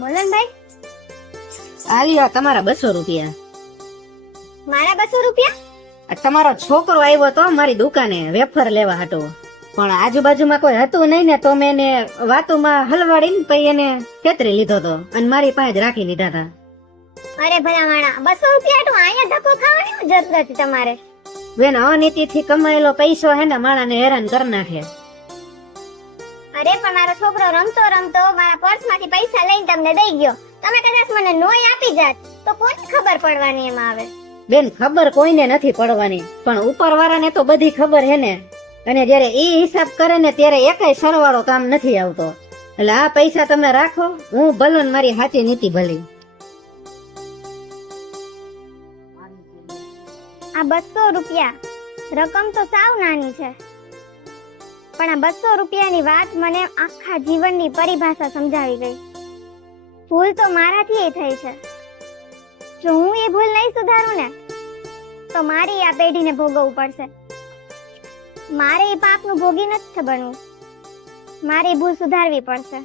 બોલો ને ભાઈ. આલિયા તમારા 200 રૂપિયા. મારા 200 રૂપિયા? આ તમારો છોકરો આવ્યો તો મારી દુકાને વેફર લેવા હતો, પણ આજુબાજુમાં કોઈ હતું નહીં ને તો મેં એને વાતુમાં હલવાડીને પછી એને ખેતરી લીધો તો અને મારી પાસે જ રાખી લીધા હતા. અરે ભલા માણા, 200 રૂપિયા તો અહીંયા ધક્કો ખાવાની જરૂર હતી તમારે. બેન, અનીતિથી કમાયેલો પૈસો હે ને માણાને હેરાન કરી નાખે. અરે પણ મારો છોકરો રમતો રમતો મારા પર્સમાંથી પૈસા લઈને તમને દઈ ગયો. તમે કદાચ મને નોય આપી જાત તો કોની ખબર પડવાની એમાં આવે? બેન, ખબર કોઈને નથી પડવાની, પણ ઉપરવાળાને તો બધી ખબર હે ને. અને જયારે ઈ હિસાબ કરે ને ત્યારે એકાય સરવાળો કામ નથી આવતો. એટલે આ પૈસા તમે રાખો, હું ભલો ને મારી સાચી નીતિ ભલી. આ 200 રૂપિયા રકમ તો સાવ નાની છે, પણ આ 200 રૂપિયાની વાત મને આખા જીવનની પરિભાષા સમજાવી ગઈ. ભૂલ તો મારાથી થઈ છે. જો હું એ ભૂલ નહીં સુધારું ને તો મારી આ પેઢીને ભોગવવું પડશે. મારે એ પાપનું ભોગી નથી બનવું. મારી ભૂલ સુધારવી પડશે.